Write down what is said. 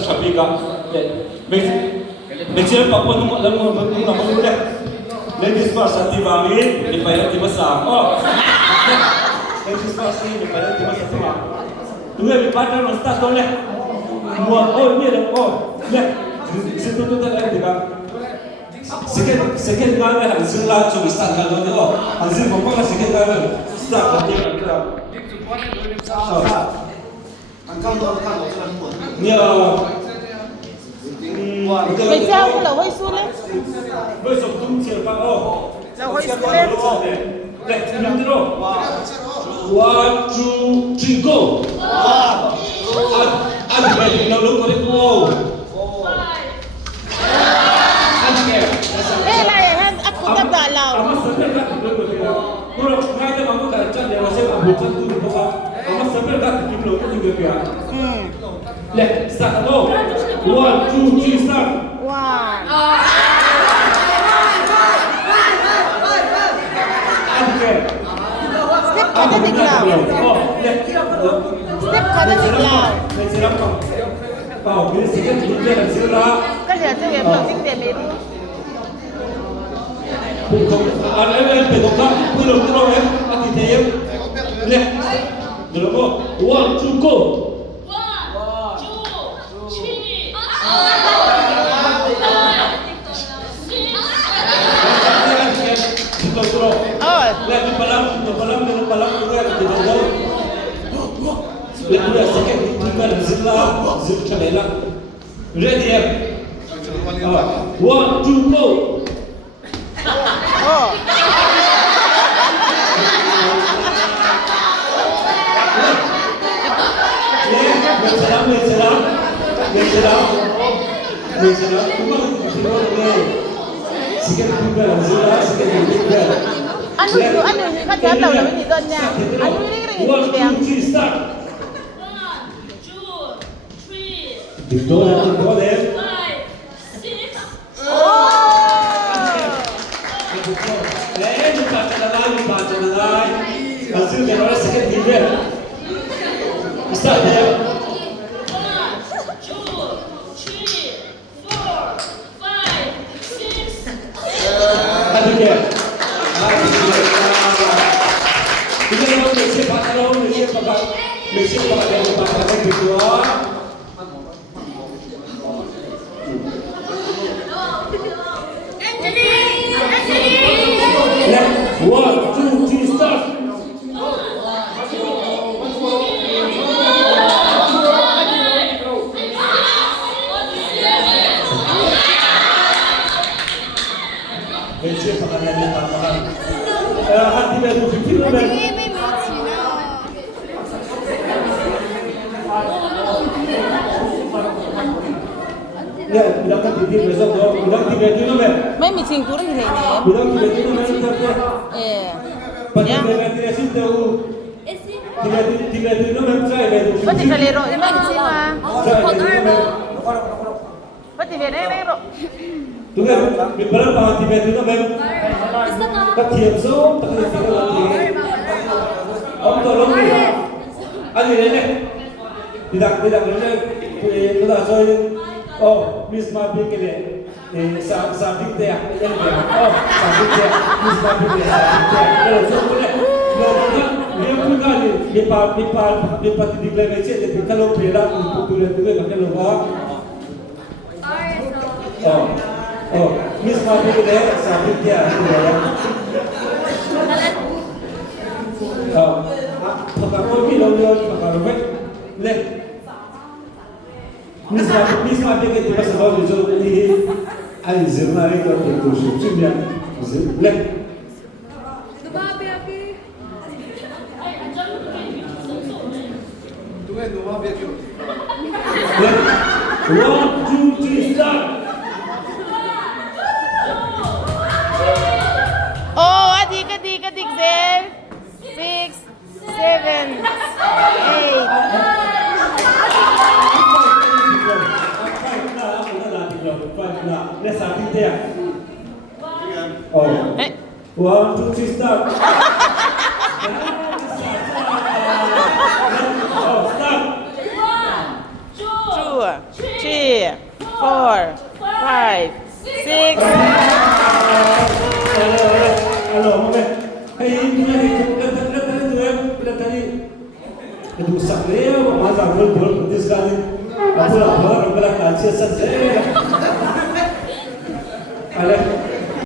Trapika. Mexer pa po nung alam mo ulit. Ladies first at Tivami, di pa yung timasa. Oh! Ladies first, di pa yung timasa tuwa. Tuwa, may partner ng start ulit. Oh, hindi lang. Oh, ulit. Sitututan ay, di ba? Second namin, hansin lahat yung start ka doon. Oh, hansin mo pa ka second namin. Start, hindi lang ka. Mày treo cái lẩu hơi xuống lên. Bây giờ tung chiều bao ô. Lẩu hơi xuống lên. Đây, làm thế nào? One, two, three, go. Anh về nó lúc có đấy cô. Anh kìa. Ê này, aku tak tak lau. Ama sampai kat kalau ngai tu aku tak cakap dia rasa aku bukan tu bukan. Ama sampai kat tim lo tu juga dia. Leh, start go. One, two, three, start. One. Step kada tiglaw. Step kada tiglaw. Kau bila sikit dia nak sila. Kasi ito yung plastic delete. Ada pedokah, pulau hati dia. Leh, dulu one, two, go. Lagi palam juga di dalam. Lagi dia sakit juga zilla chalela. Ready ya? One, two, go. Oh. Menceram. Sikit juga zilla, sikit juga. Ano yung kagataw na minidon niya? Ano yung ring? One, two, three, start. 1, 2, 3, Victoria, 5, 6. Oh! Baca na lang. Kasi meron sikit juga. Start there. 1, 2, 3, 4, 5, 6. Ano kaya? Kita nak mesti pakai berdua. One, two, three, start. Mesti pakai hati baru fikir baru. Ya, bilang kan tidur besok dong. Bilang tidur dulu ber. May meeting turun di sini. Bilang tidur dulu ber kita. Eh. Pati tidur situ. Tidur dulu ber saya ber. Pati kalero, ima meeting ma. Pati lero. Tunggu, bilang bahwa tidur dulu ber. Ketiak so, tak tidur lagi. Om tolong dia. Ani nenek. Tidak nenek. Kita soal. Oh, Miss Mabi ke dia. Sabit dia. Oh, sabit dia. Miss Mabi dia. Sabit dia. Kalau so boleh. Dia punya dia pati di belakang je. Tapi kalau bela untuk tulen juga macam lupa. Oh, Miss Mabi ke dia. Sabit dia. Oh, pagkakoy kilauan pagkaroon. Leh. Miss Mabi ke dia sebab itu ini ay zirna itu itu sumsumnya. Leh. One, two, three, start. Oh, adik, Zel. 6, 7, 8. Let's start there. Oh. One, two, three, start. Oh, start. 1, 2, True. three, four, five, six. Halo, hey, ini lihat tadi. Itu sakit, masa bol pedes sekali. Aku lapar, berat kancil saja. Ada